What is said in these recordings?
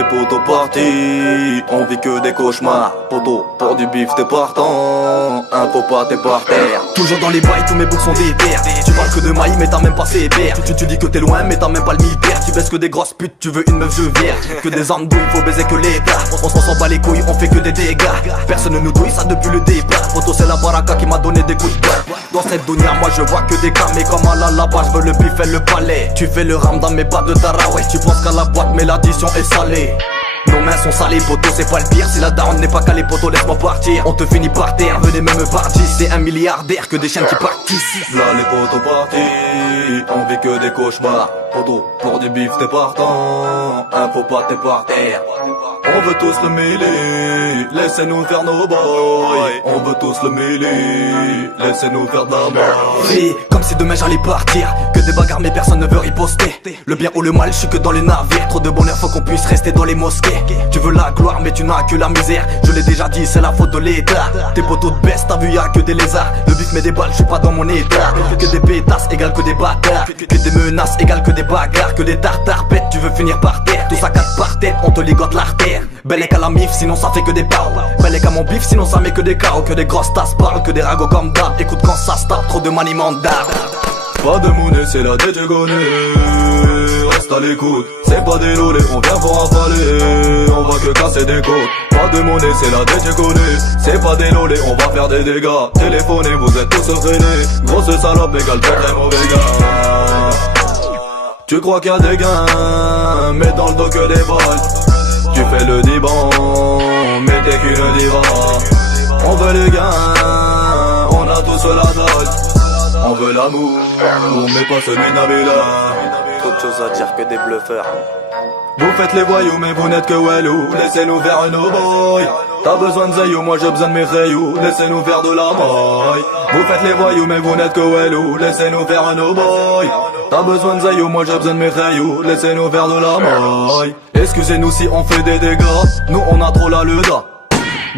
les potos partis, on vit que des cauchemars. Poto, pour du bif t'es partant, un faux pas t'es par terre. Toujours dans les bails, tous mes boucs sont des terres. Tu parles que de maille mais t'as même pas ses pères. Tu dis que t'es loin mais t'as même pas le mi-père. Tu baisses que des grosses putes, tu veux une meuf je vierge. Que des armes douilles, faut baiser que l'état. On s'en bat les couilles, on fait que des dégâts. Personne ne nous douille, ça depuis le départ. Poto c'est la baraka qui m'a donné des coups de poing. Dans cette dunya moi je vois que des cas. Mais comme Allah là-bas je veux le bif et le palais. Tu fais le ramadan mais pas de taraweh. Tu penses qu'à la boîte mais l'addition est salée. Nos mains sont salées, poto, c'est pas le pire. Si la daronne n'est pas calée, poto, laisse-moi partir. On te finit par terre, venez même partir. C'est un milliardaire que des chiens qui partissent. Là les potos partis, on vit que des cauchemars. Poto, pour du bif t'es partant, un faux pas t'es par terre. On veut tous le mêler, laissez-nous faire nos boys. On veut tous le mêler, laissez-nous faire de la mort. Comme si demain j'allais partir. Que des bagarres mais personne ne veut riposter. Le bien ou le mal, je suis que dans les navires. Trop de bonheur, faut qu'on puisse rester dans les mosquées. Tu veux la gloire mais tu n'as que la misère. Je l'ai déjà dit, c'est la faute de l'état. Tes potos de baisse, t'as vu y'a que des lézards. Le bif met des balles, je suis pas dans mon état. Que des pétasses égale que des bâtards. Que des menaces égale que des bagarres. Que des tartares pètent, tu veux finir par terre. Tout ça casse par tête, on te ligote l'artère. Belle qu'à la mif, sinon ça fait que des pao. Belle qu'à mon bif, sinon ça met que des chaos. Que des grosses tasses parlent, que des ragots comme d'hab. Écoute quand ça se tape, trop de maniement d'art. Pas de monnaie, c'est la tête, tu connais. Reste à l'écoute, c'est pas des lolés, on vient pour avaler. On va que casser des côtes. Pas de monnaie, c'est la tête, tu connais. C'est pas des lolés, on va faire des dégâts. Téléphonez, vous êtes tous freinés. Grosse salope égale très mauvais gars. Tu crois qu'il y a des gains, mais dans le dos que des balles. Tu fais le diban, mais t'es qu'une diva. On veut les gains, on a tous la dalle. On veut l'amour, mais pas celui d'Abila. Trop de choses à dire que des bluffeurs. Vous faites les voyous mais vous n'êtes que wellou. Laissez-nous faire un boy. T'as besoin de zayou, moi j'ai besoin de mes rayous. Laissez-nous faire de la maille. Vous faites les voyous mais vous n'êtes que wellou. Laissez-nous faire un boy. T'as besoin de zayou, moi j'ai besoin de mes rayous. Laissez-nous faire de la maille. Excusez-nous si on fait des dégâts. Nous on a trop la leda.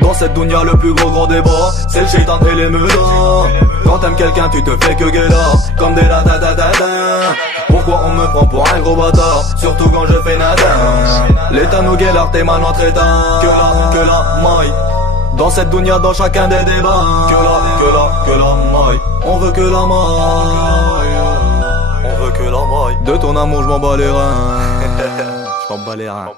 Dans cette dunya le plus gros débat, c'est le shaitan et les meudins. Quand t'aimes quelqu'un tu te fais que guéla, comme des la da da da da. Pourquoi on me prend pour un gros bâtard, surtout quand je fais nada. L'état nous guéla, t'es mal notre état. Que la maille. Dans cette dunya, dans chacun des débats. Que la maille. On veut que la maille. On veut que la maille. De ton amour je m'en bats les reins. Je m'en bats les reins.